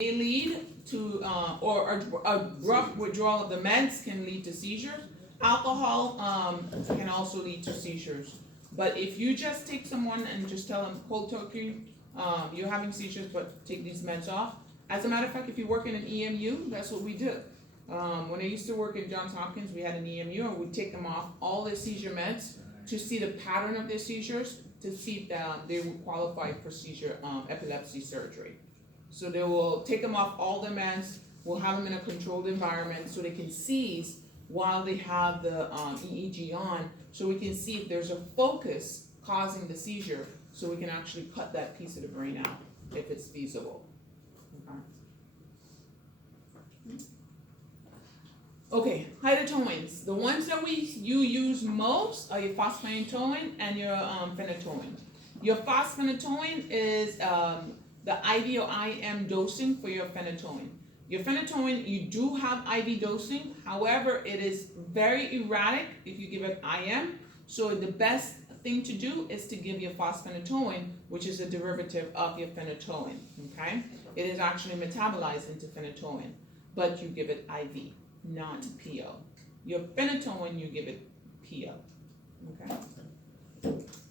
may lead to, or a abrupt withdrawal of the meds can lead to seizures. Alcohol can also lead to seizures. But if you just take someone and just tell them cold turkey, you're having seizures, but take these meds off. As a matter of fact, if you work in an EMU, that's what we do. When I used to work at Johns Hopkins, we had an EMU, and we'd take them off all their seizure meds to see the pattern of their seizures, to see if they would qualify for seizure epilepsy surgery. So they will take them off all the meds, we'll have them in a controlled environment so they can seize while they have the EEG on, so we can see if there's a focus causing the seizure, so we can actually cut that piece of the brain out if it's feasible. Okay, hydotoins. The ones that you use most are your phosphonatoin and your phenytoin. Your phosphonatoin is the IV or IM dosing for your phenytoin. Your phenytoin, you do have IV dosing, however, it is very erratic if you give it IM, so the best thing to do is to give your phosphonatoin, which is a derivative of your phenytoin, okay? It is actually metabolized into phenytoin, but you give it IV, not PO. Your phenytoin, you give it PO, okay?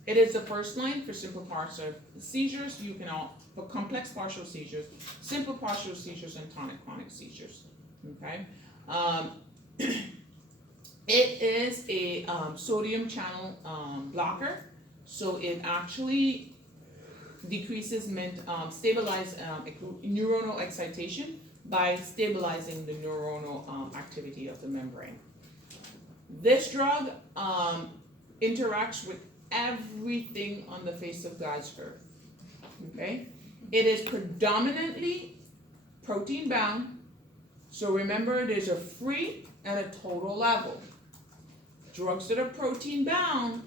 It is the first line for simple partial seizures. You can all, for complex partial seizures, simple partial seizures, and tonic-clonic seizures, okay? It is a sodium channel blocker, so it actually decreases, stabilize neuronal excitation by stabilizing the neuronal activity of the membrane. This drug interacts with everything on the face of God's earth, okay? It is predominantly protein bound, so remember there's a free and a total level. Drugs that are protein bound,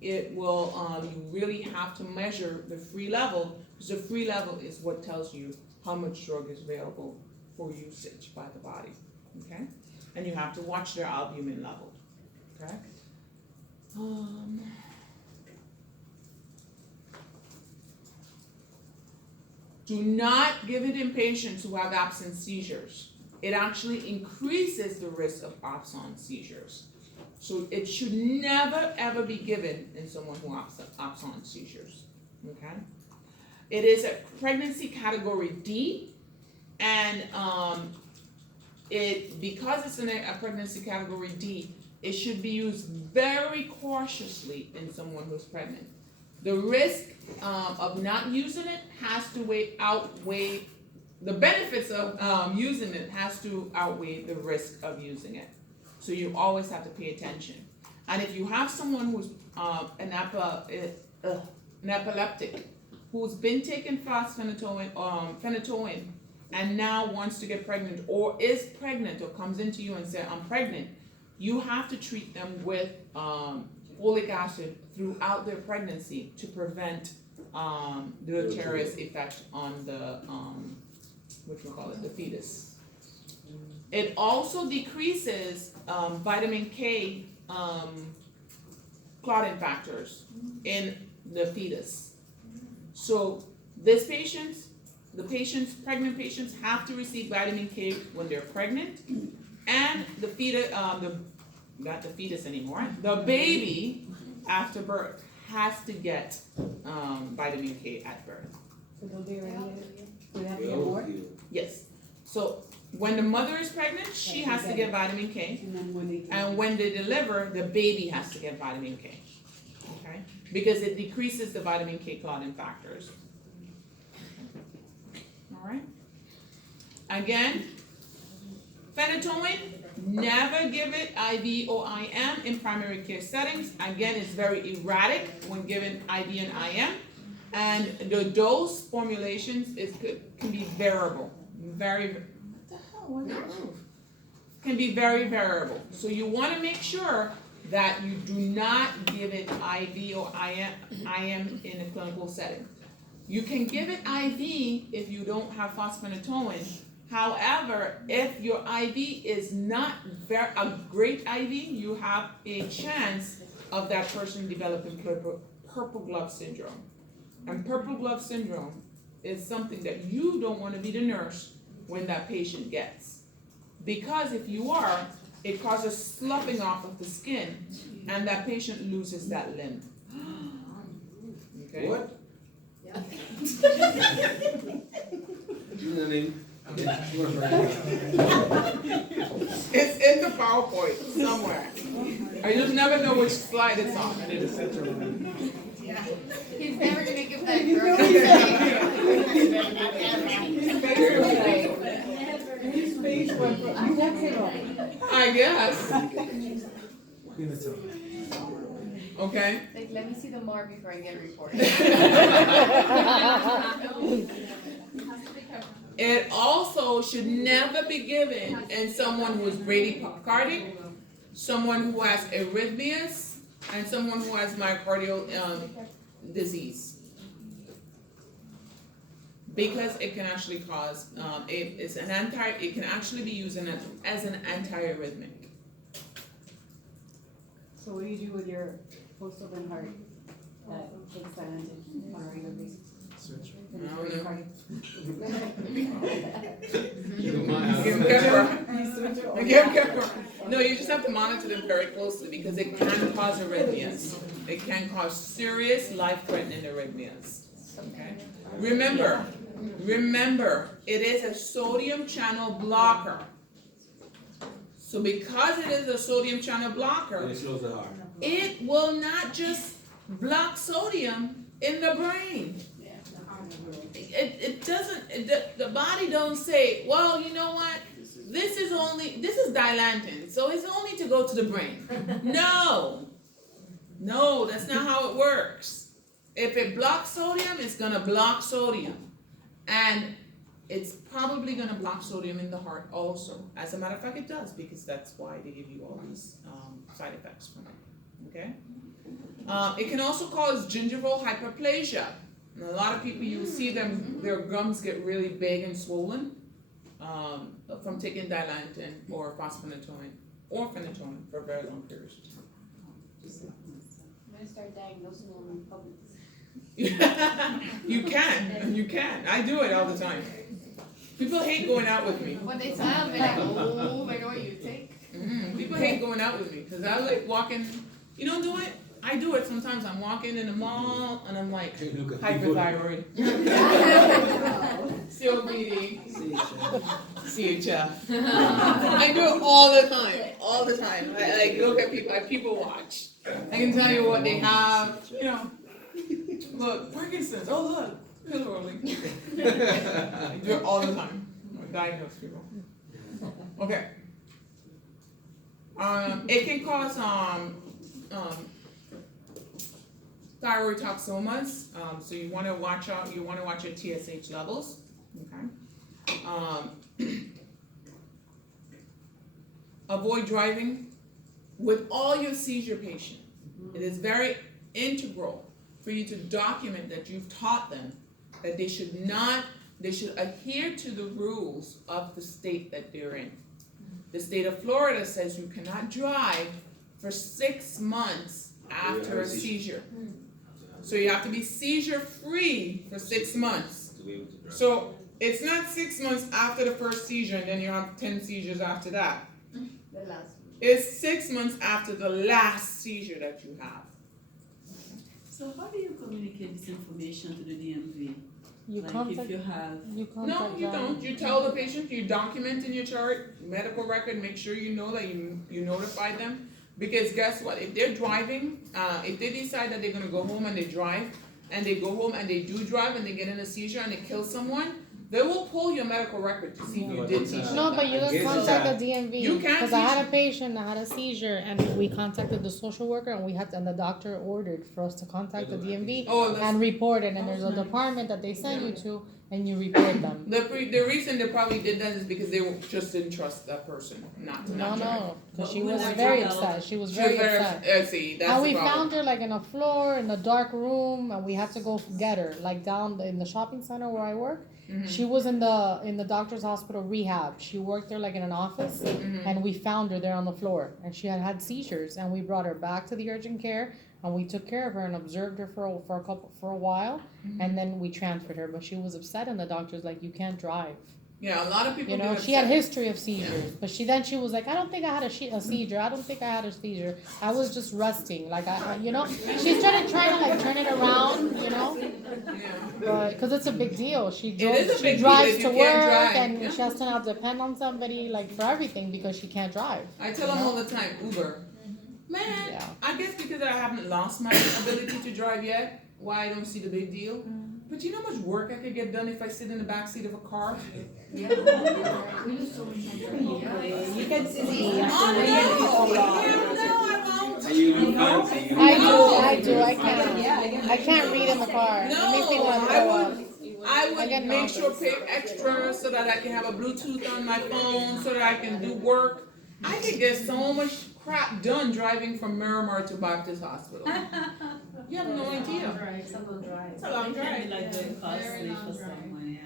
it will, you really have to measure the free level, because the free level is what tells you how much drug is available for usage by the body, okay? And you have to watch their albumin level, okay? Do not give it in patients who have absence seizures. It actually increases the risk of absence seizures. So it should never ever be given in someone who has absence seizures, okay? It is a pregnancy category D, and because it's in a pregnancy category D, it should be used very cautiously in someone who's pregnant. The risk of not using it has to outweigh the benefits of using it has to outweigh the risk of using it. So you always have to pay attention. And if you have someone who's an epileptic who's been taking phenytoin and now wants to get pregnant or is pregnant or comes into you and says, I'm pregnant, you have to treat them with folic acid throughout their pregnancy to prevent deleterious effect on the, the fetus. It also decreases vitamin K clotting factors in the fetus. So pregnant patients have to receive vitamin K when they're pregnant, and the fetus, not the fetus anymore, the baby after birth has to get vitamin K at birth. So they'll be ready. Do they have to get more? Yes. So when the mother is pregnant, she has to get vitamin K, and when they deliver, the baby has to get vitamin K, okay? Because it decreases the vitamin K clotting factors. All right? Again, phenytoin, never give it IV or IM in primary care settings. Again, it's very erratic when given IV and IM, and the dose formulations can be variable, can be very variable. So you want to make sure that you do not give it IV or IM in a clinical setting. You can give it IV if you don't have phosphonatoin. However, if your IV is not a great IV, you have a chance of that person developing purple glove syndrome. And purple glove syndrome is something that you don't want to be the nurse when that patient gets. Because if you are, it causes sloughing off of the skin, and that patient loses that limb. Okay? What? It's in the PowerPoint somewhere. I just never know which slide it's on. He's never gonna give that His face went from, you left it on. I guess. Okay. Like, let me see the more before I get reported. It also should never be given in someone who is bradycardic, someone who has arrhythmias, and someone who has myocardial disease. Because it can actually cause, it can actually be used as an antiarrhythmic. So what do you do with your post-open heart that takes dilated on a regular basis? I don't know. No, you just have to monitor them very closely because it can cause arrhythmias. It can cause serious life-threatening arrhythmias. Okay. Remember, it is a sodium channel blocker. So because it is a sodium channel blocker, it will not just block sodium in the brain. It doesn't, the body don't say, well, you know what, this is dilantin, so it's only to go to the brain. No, that's not how it works. If it blocks sodium, it's gonna block sodium. And it's probably gonna block sodium in the heart also. As a matter of fact, it does, because that's why they give you all these side effects from it, okay? It can also cause gingival hyperplasia. And a lot of people, you will see them, their gums get really big and swollen from taking dilantin or phosphonatonin or phenytonin for very long periods of time. I'm gonna start diagnosing them in public. You can. I do it all the time. People hate going out with me. When they smile, they're like, oh, I know what you take. People hate going out with me because I like walking. You don't do it? I do it sometimes. I'm walking in the mall and I'm like, hyperthyroid, COPD, CHF. I do it all the time. I like look at people, I people watch. I can tell you what they have, you know. Look, Parkinson's, oh look, literally. I do it all the time. I diagnose people. Okay. It can cause thyrotoxomas, so you want to watch out. You want to watch your TSH levels. Okay. Avoid driving with all your seizure patients. It is very integral for you to document that you've taught them that they should adhere to the rules of the state that they're in. The state of Florida says you cannot drive for 6 months after a seizure. So you have to be seizure free for 6 months. So it's not 6 months after the first seizure and then you have 10 seizures after that. The last one. It's 6 months after the last seizure that you have. So how do you communicate this information to the DMV? You Like contact, if you have, you contact No, you them. don't. You tell the patient, you document in your chart, medical record, make sure you know that you notify them. Because guess what? If they're driving, if they decide that they're gonna go home and they drive, and they go home and they do drive and they get in a seizure and they kill someone, they will pull your medical record to see if you did teach. No, but you I can guess contact the DMV. You can Because I had teach- a patient that had a seizure and we contacted the social worker and the doctor ordered for us to contact the DMV Oh, that's, and report it. And there's a department that they send you to and you report them. the reason they probably did that is because they just didn't trust that person not to not drive. No, because she But was who very would you upset. She was She was very upset. see, that's And the we problem. found her like in a floor in a dark room and we had to go get her like down in the shopping center where I work. Mhm. She was in the doctor's hospital rehab. She worked there like in an office and we found her there on the floor and she had seizures and we brought her back to the urgent care and we took care of her and observed her for a while and then we transferred her, but she was upset and the doctor's like, you can't drive. Yeah, a lot of people You do know, it she had second. history of seizures, but she was like, I don't think I had a seizure. I don't think I had a seizure. I was just resting. Like you know, she's trying to like turn it around. You know, Yeah. but because it's a big deal. She It is a she big deal drives if to you work can't drive. and Yeah. she has to now depend on somebody like for everything because she can't drive. I tell them all the time, Uber. Man, Yeah. I guess because I haven't lost my ability to drive yet, why I don't see the big deal. But you know how much work I could get done if I sit in the back seat of a car? You can see the. Oh no, I won't. Are you fancy? I do. I Yeah, can't read in the car. It makes me No, want to I throw up. would. I would get make sure nauseous. pay extra so that I can have a Bluetooth on my phone so that I can do work. I could get so much crap done driving from Miramar to Baptist Hospital. You have no idea. It's a long It can be drive. like very costly Very for long drive. someone, yeah.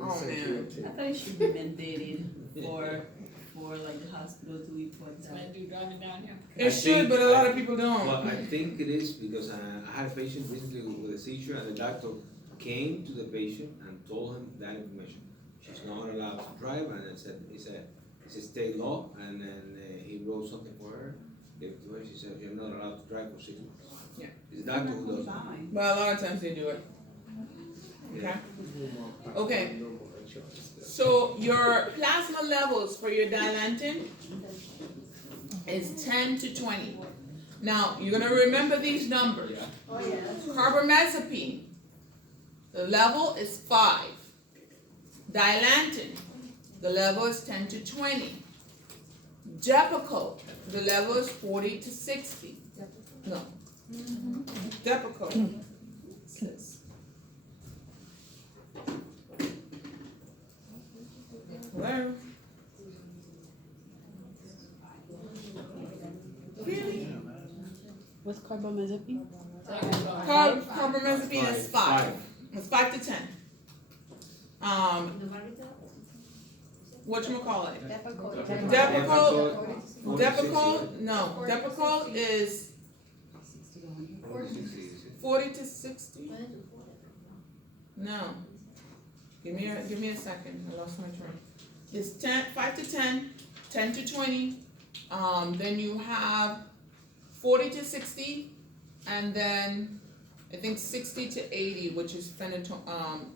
Oh man. I thought it should be mandated for like the hospital to report that. do driving down here. It should, but a lot of people don't. Well, I think it is because I had a patient recently with a seizure and the doctor came to the patient and told him that information. She's not allowed to drive and he said it's a state law and then he wrote something for her, gave it to her, she said you're not allowed to drive for 6 months. Yeah. It's the doctor who does it. But a lot of times they do it. Okay. Okay. So your plasma levels for your dilantin is 10 to 20. Now you're gonna remember these numbers. Carbamazepine, the level is 5. Dilantin, the level is 10 to 20. Depakote, the level is 40 to 60. No. Depakote. Hello? Really? What's carbamazepine? Carbamazepine is 5. It's 5 to 10. Whatchamacallit? Depakote, no. Depakote is 40 to 60. No. Give me a second. I lost my train. It's 5 to 10, 10 to 20. Then you have 40 to 60, and then I think 60 to 80, which is phenobarbital.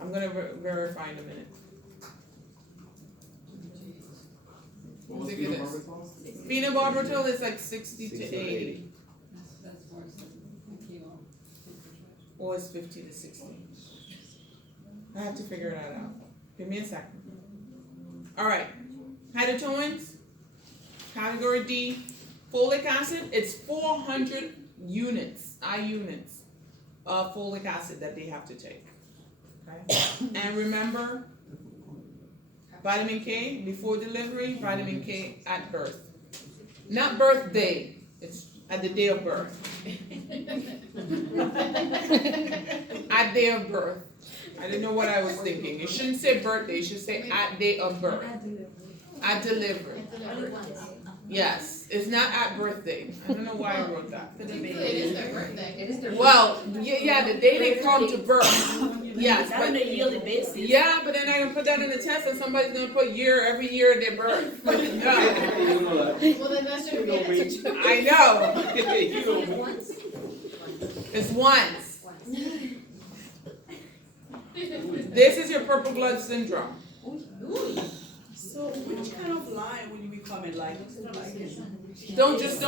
I'm gonna verify in a minute. I think it is. Phenobarbital is like 60 to 80. Or it's 50 to 60. I have to figure that out. Give me a second. Alright. Hydrotoins, category D. Folic acid, it's 400 units, units of folic acid that they have to take. Okay? And remember, vitamin K before delivery, vitamin K at birth. Not birthday, it's at the day of birth. At day of birth. I didn't know what I was thinking. You shouldn't say birthday, you should say at day of birth. At delivery. Yes, it's not at birthday. I don't know why I wrote that. It is their birthday. Well, yeah, the day they come to birth. Yes, That's on but a yearly basis. yeah, but then I can put that in the test and somebody's gonna put every year of their birth. No, You know that. Well, then that should be it. I know. You know me. It's once. This is your purple blood syndrome. So which kind of line would you be coming like? Don't give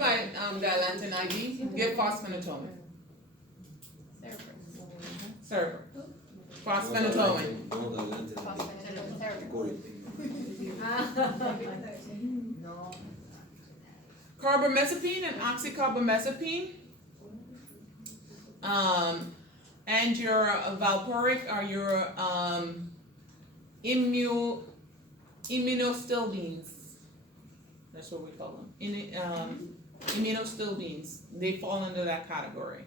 my dilantin ID. Give phosphenatoin. Server. Phosphenatoin. Don't Atlanta. Go ahead. Carbamazepine and oxycarbamazepine. And your valproic are your immunostilbenes. That's what we call them. Immunostilbenes. They fall under that category.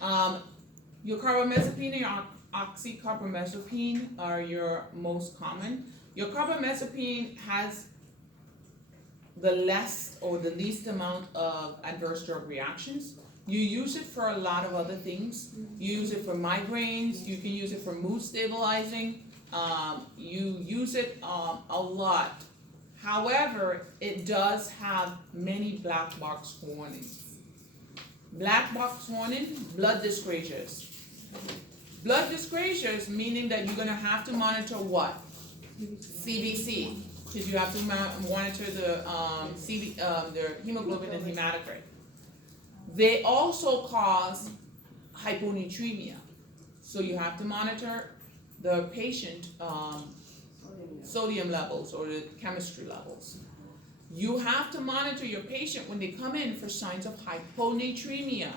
Your carbamazepine and your oxycarbamazepine are your most common. Your carbamazepine has the least or the least amount of adverse drug reactions. You use it for a lot of other things. You use it for migraines, you can use it for mood stabilizing, you use it a lot. However, it does have many black box warnings. Black box warning, blood dyscrasias. Blood dyscrasias meaning that you're gonna have to monitor what? CBC, because you have to monitor the their hemoglobin and hematocrit. They also cause hyponatremia, so you have to monitor the patient sodium levels or the chemistry levels. You have to monitor your patient when they come in for signs of hyponatremia,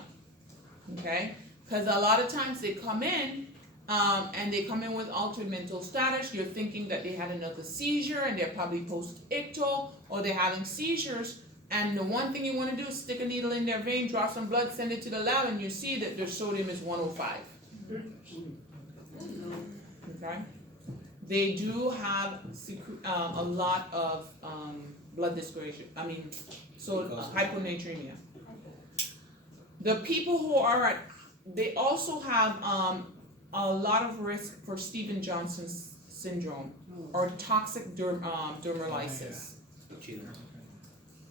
okay? Because a lot of times they come in and they come in with altered mental status. You're thinking that they had another seizure and they're probably post-ictal or they're having seizures. And the one thing you want to do is stick a needle in their vein, draw some blood, send it to the lab, and you see that their sodium is 105. Okay? They do have a lot of blood dyscrasia. Hyponatremia. The people who are they also have a lot of risk for Stevens-Johnson syndrome or toxic dermolysis.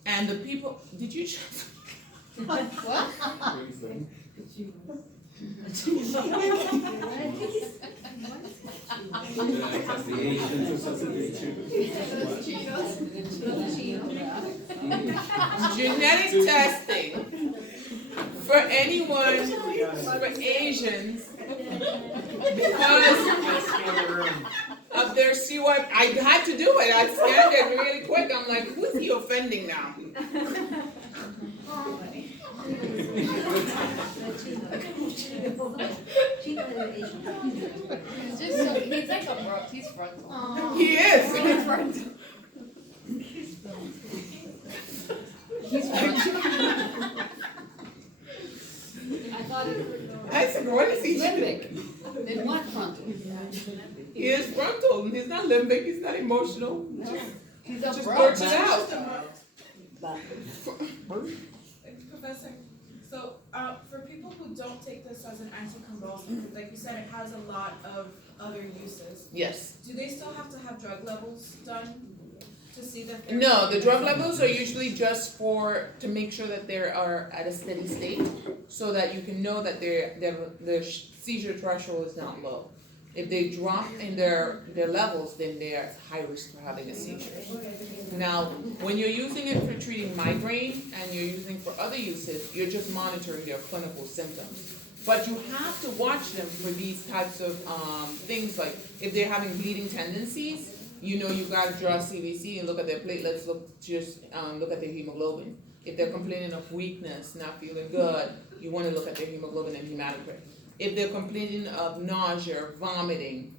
And the people, did you? What? Genetic testing for anyone, for Asians, because of their CY. I had to do it. I scanned it really quick. I'm like, who's he offending now? He's just so, he's like abrupt, he's frontal. He is. He's frontal. He's frontal. I thought it I said, what is he? limbic. Then what frontal? He is frontal. He's not limbic. He's not emotional. No. He's Just abrupt. works it out. Professor, so for people who don't take this as an anticonvulsant, like you said, it has a lot of other uses. Yes. Do they still have to have drug levels done to see that they're? No, the drug levels are usually just to make sure that they are at a steady state, so that you can know that their seizure threshold is not low. If they drop in their levels, then they are high risk for having a seizure. Now, when you're using it for treating migraine and you're using for other uses, you're just monitoring their clinical symptoms. But you have to watch them for these types of things, like if they're having bleeding tendencies, you know you gotta draw CBC and look at their platelets, look at their hemoglobin. If they're complaining of weakness, not feeling good, you wanna look at their hemoglobin and hematocrit. If they're complaining of nausea, vomiting,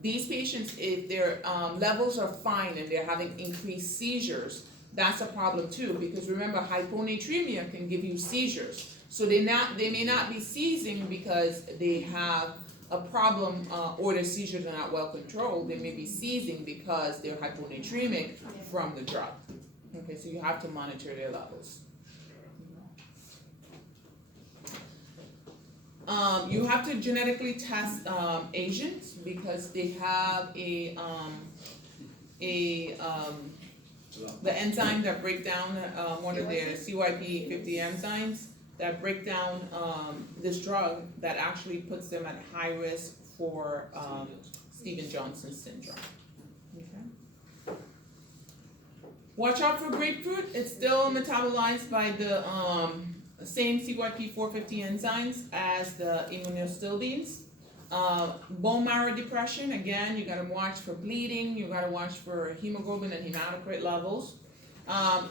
these patients, if their levels are fine and they're having increased seizures, that's a problem too, because remember, hyponatremia can give you seizures. So they may not be seizing because they have a problem or their seizures are not well controlled. They may be seizing because they're hyponatremic from the drug. Okay, so you have to monitor their levels. You have to genetically test Asians because they have the enzyme that break down one of their CYP50 enzymes that break down this drug that actually puts them at high risk for Stevens-Johnson syndrome. Okay. Watch out for grapefruit. It's still metabolized by the same CYP450 enzymes as the immunostilbines. Bone marrow depression, again, you gotta watch for bleeding, you gotta watch for hemoglobin and hematocrit levels.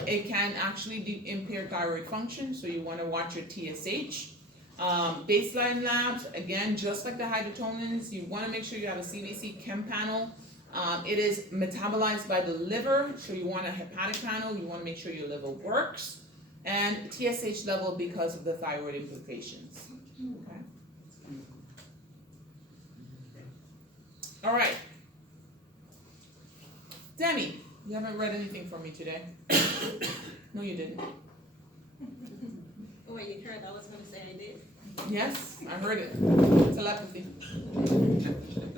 It can actually impair thyroid function, so you wanna watch your TSH. Baseline labs, again, just like the hydrotonins, you wanna make sure you have a CBC chem panel. It is metabolized by the liver, so you want a hepatic panel, you wanna make sure your liver works. And TSH level because of the thyroid implications. Okay. All right. Demi, you haven't read anything for me today. No, you didn't. Oh, wait, you heard, I was gonna say I did. Yes, I heard it. Telepathy.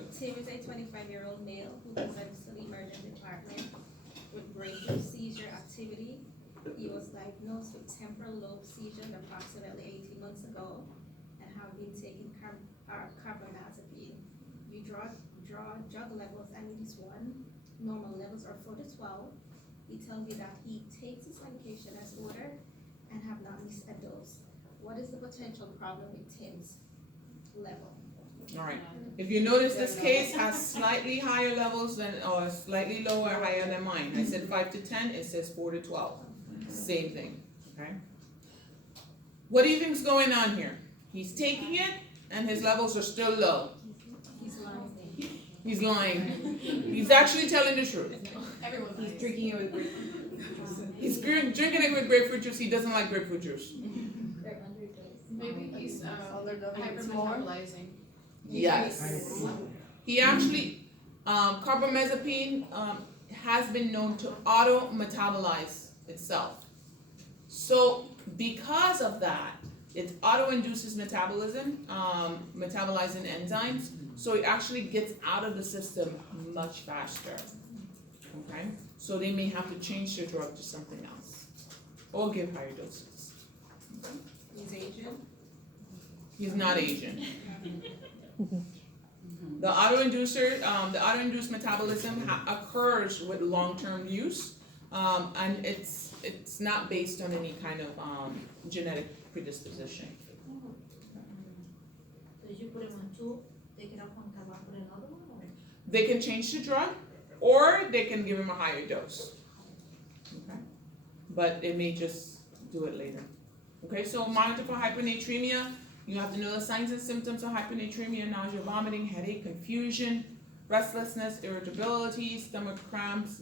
Tim is a 25-year-old male who presents to the emergency department with breakthrough seizure activity. He was diagnosed with temporal lobe seizures approximately 18 months ago and have been taking carbamazepine. You draw drug levels, and it is 1. Normal levels are 4 to 12. He tells you that he takes his medication as ordered and have not missed a dose. What is the potential problem with Tim's level? All right. If you notice, this case has slightly higher levels than, or slightly lower, higher than mine. I said 5 to 10, it says 4 to 12. Same thing, okay? What do you think's going on here? He's taking it, and his levels are still low. He's lying. He's lying. He's actually telling the truth. He's drinking it with grapefruit. He's drinking it with grapefruit juice. He doesn't like grapefruit juice. Maybe he's hypermetabolizing. Yes. He actually, carbamazepine has been known to auto-metabolize itself. So because of that, it auto-induces metabolism, metabolizing enzymes, so it actually gets out of the system much faster. Okay? So they may have to change the drug to something else or give higher doses. He's Asian. He's not Asian. The auto-induced metabolism occurs with long-term use, and it's not based on any kind of genetic predisposition. So you put him on 2, take it off one time, put another one, or? They can change the drug, or they can give him a higher dose. Okay, but it may just do it later. Okay, so monitor for hypernatremia. You have to know the signs and symptoms of hypernatremia: nausea, vomiting, headache, confusion, restlessness, irritability, stomach cramps,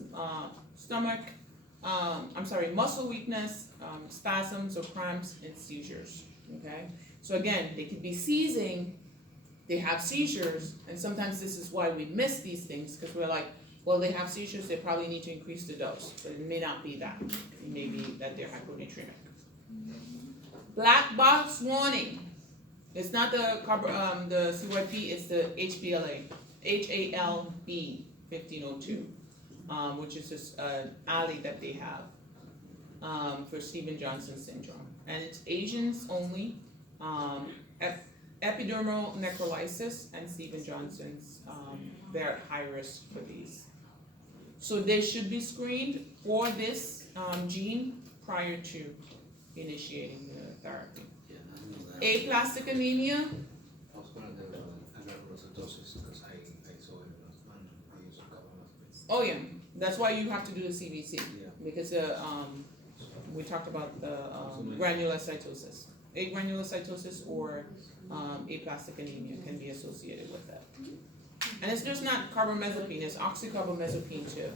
muscle weakness, spasms or cramps, and seizures. Okay, so again, they could be seizing, they have seizures, and sometimes this is why we miss these things, because we're like, well, they have seizures, they probably need to increase the dose, but it may not be that. It may be that they're hyponatremic. Black box warning. It's not the CYP, it's the HBLA, HALB 1502, which is this alley that they have for Stevens-Johnson syndrome. And it's Asians only, epidermal necrolysis and Stevens-Johnson's, they're at high risk for these. So they should be screened for this gene prior to initiating the therapy. Yeah, I know that. Aplastic anemia, I was gonna do agarose because I saw it and I used a couple of things. oh yeah, that's why you have to do the CBC, Yeah. because we talked about the granulocytosis. Agranulocytosis or aplastic anemia can be associated with that. And it's just not carbamazepine, it's oxycarbamazepine too.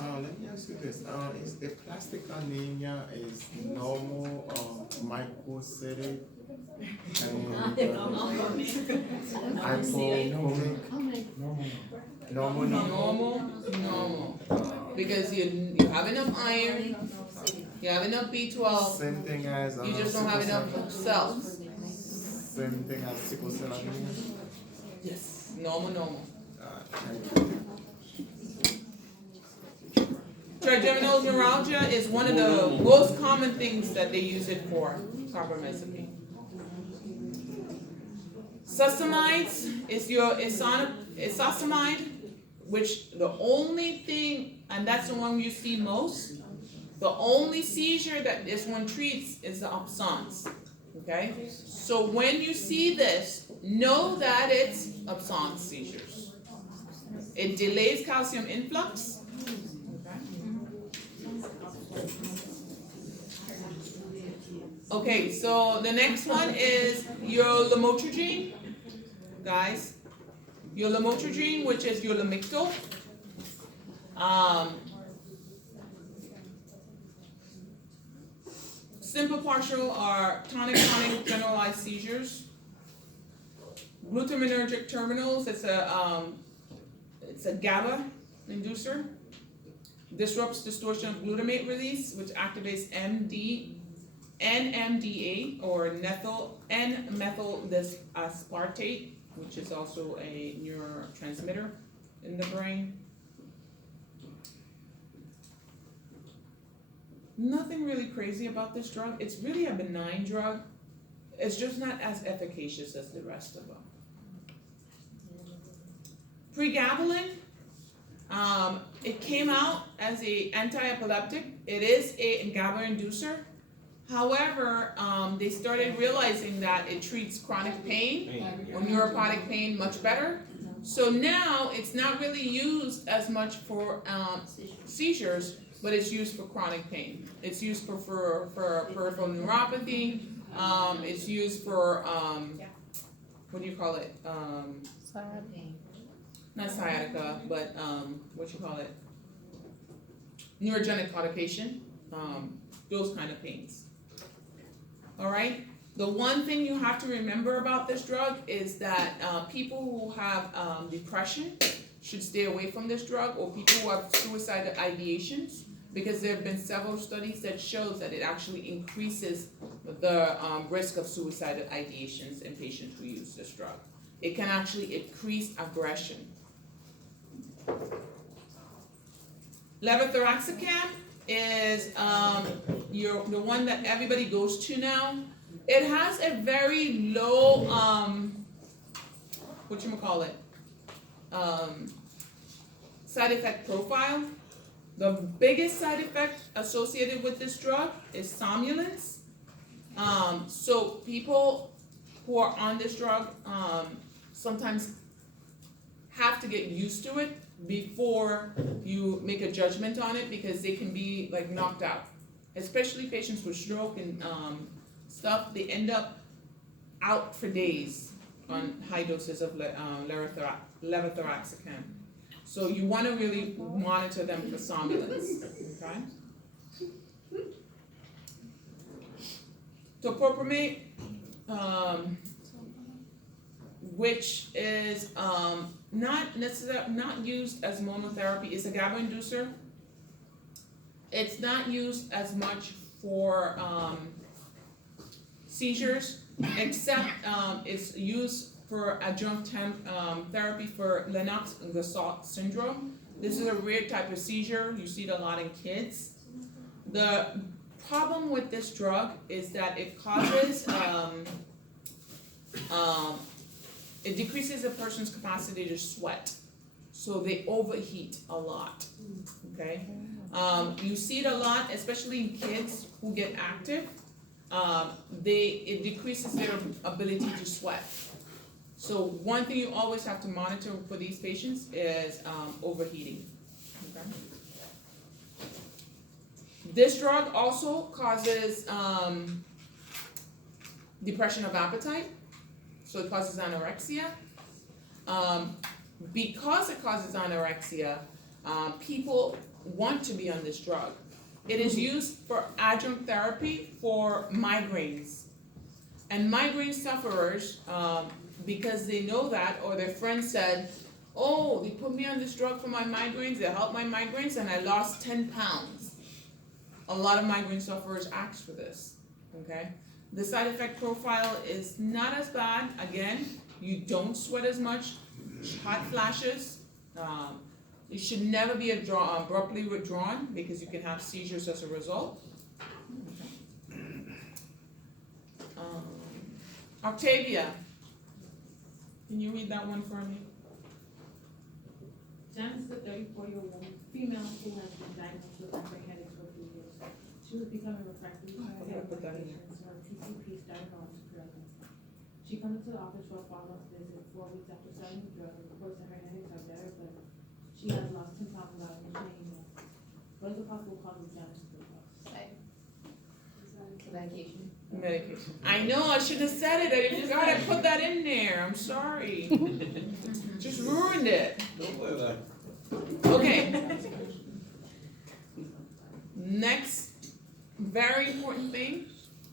Let me ask you this, is the plastic anemia is normal or microcytic? Normal. Because you have enough iron, you have enough B12, Same thing as you just don't have enough cells. Same thing as sickle cell anemia? Yes. Normal. Thank you. Trigeminal neuralgia is one of the most common things that they use it for, carbamazepine. Sussamides is your isosamide, which the only thing, and that's the one you see most, the only seizure that this one treats is the absence, okay? So when you see this, know that it's absence seizures. It delays calcium influx. Okay, so the next one is your lamotrigine, guys. Your lamotrigine, which is your Lamictal. Simple partial or tonic-clonic generalized seizures. Glutaminergic terminals, it's a GABA inducer. Disrupts distortion of glutamate release, which activates NMDA or N-methyl aspartate, which is also a neurotransmitter in the brain. Nothing really crazy about this drug. It's really a benign drug. It's just not as efficacious as the rest of them. Pregabalin, it came out as a anti-epileptic. It is a GABA inducer. However, they started realizing that it treats chronic pain or neuropathic pain much better. So now it's not really used as much for seizures, but it's used for chronic pain. It's used for peripheral neuropathy. It's used for what do you call it? Not sciatica, but what you call it? Neurogenic claudication. Those kind of pains. All right. The one thing you have to remember about this drug is that people who have depression should stay away from this drug, or people who have suicidal ideations, because there have been several studies that shows that it actually increases the risk of suicidal ideations in patients who use this drug. It can actually increase aggression. Levothyroxine is the one that everybody goes to now. It has a very low side effect profile. The biggest side effect associated with this drug is somnolence. So people who are on this drug sometimes have to get used to it before you make a judgment on it, because they can be like knocked out. Especially patients with stroke and stuff, they end up out for days on high doses of levothyroxine. So you want to really monitor them for somnolence, okay? Topiramate, which is not used as monotherapy, is a GABA inducer. It's not used as much for seizures, except it's used for adjunct therapy for Lennox-Gastaut syndrome. This is a rare type of seizure. You see it a lot in kids. The problem with this drug is that it causes, it decreases a person's capacity to sweat. So they overheat a lot, okay? You see it a lot, especially in kids who get active. It decreases their ability to sweat. So one thing you always have to monitor for these patients is overheating. Okay? This drug also causes depression of appetite, so it causes anorexia. Because it causes anorexia, people want to be on this drug. It is used for adjunct therapy for migraines. And migraine sufferers, because they know that, or their friends said, oh, they put me on this drug for my migraines, it helped my migraines, and I lost 10 pounds. A lot of migraine sufferers ask for this, okay? The side effect profile is not as bad. Again, you don't sweat as much, hot flashes. It should never be abruptly withdrawn, because you can have seizures as a result. Octavia, can you read that one for me? Janice is a 34-year-old female who has been diagnosed with migraine headaches for a few years. She was becoming refractory to her medications, so her TCP started on to correct. She comes to the office for a follow-up visit 4 weeks after starting the drug and reports that her headaches are better, but she has lost 10 pounds without mentioning that. What is the possible cause of Janice's weight loss? Medication. Medication. I know, I should have said it. I forgot I put that in there. I'm sorry. Just ruined it. Don't worry about it. Okay. Next very important thing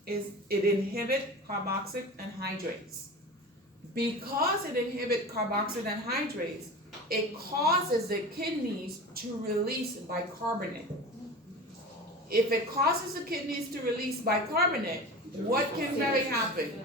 is it inhibits carboxyl anhydrase. Because it inhibits carboxyl anhydrase, it causes the kidneys to release bicarbonate. if it causes the kidneys to release bicarbonate, what can very happen?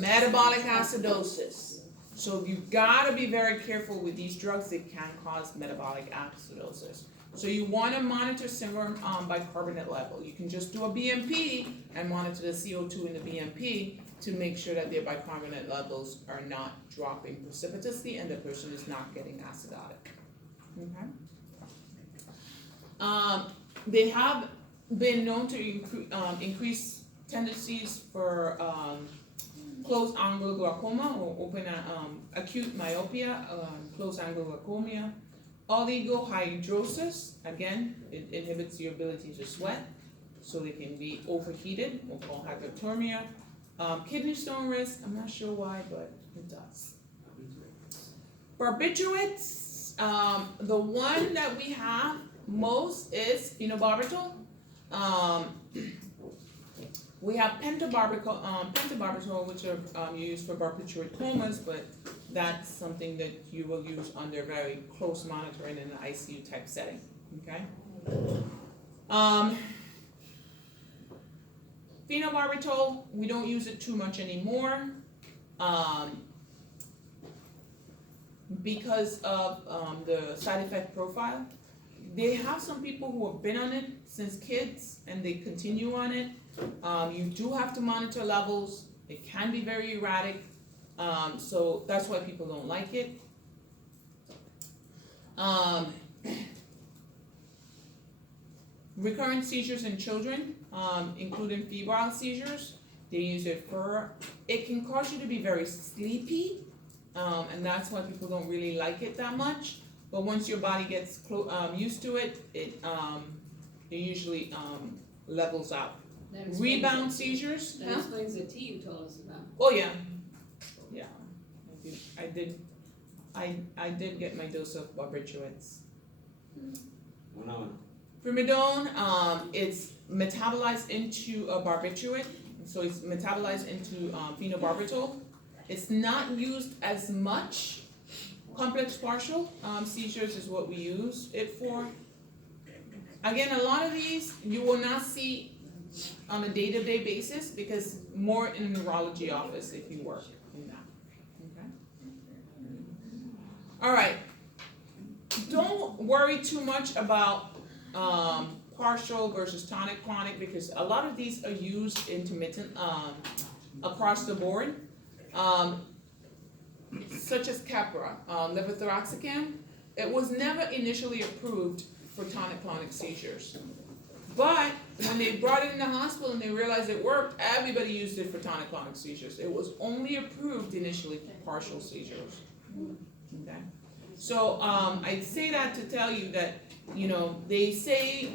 Metabolic acidosis. So you gotta be very careful with these drugs, they can cause metabolic acidosis. So you wanna monitor serum bicarbonate level. You can just do a BMP and monitor the CO2 in the BMP to make sure that their bicarbonate levels are not dropping precipitously and the person is not getting acidotic. Okay? They have been known to increase tendencies for closed angle glaucoma or open acute myopia, closed angle glaucoma, oligohydrosis. Again, it inhibits your ability to sweat, so they can be overheated, we'll call hypothermia. Kidney stone risk, I'm not sure why, but it does. Barbiturates, the one that we have most is phenobarbital. We have pentobarbital, which are used for barbiturate comas, but that's something that you will use under very close monitoring in an ICU type setting. Okay. Phenobarbital, we don't use it too much anymore because of the side effect profile. They have some people who have been on it since kids and they continue on it. You do have to monitor levels. It can be very erratic, so that's why people don't like it. Recurrent seizures in children, including febrile seizures, they use it for, it can cause you to be very sleepy, and that's why people don't really like it that much. But once your body gets used to it, it usually levels out. Rebound seizures. That explains the tea you told us about. Oh yeah, yeah. I did get my dose of barbiturates. 1 hour. Primidone, it's metabolized into a barbiturate, so it's metabolized into phenobarbital. It's not used as much. Complex partial seizures is what we use it for. Again, a lot of these you will not see on a day-to-day basis because more in a neurology office if you work in that. Okay. All right. Don't worry too much about partial versus tonic clonic because a lot of these are used intermittent across the board. Such as Capra, levothyroxine, it was never initially approved for tonic-clonic seizures. But when they brought it in the hospital and they realized it worked, everybody used it for tonic-clonic seizures. It was only approved initially for partial seizures. Okay, so I say that to tell you that they say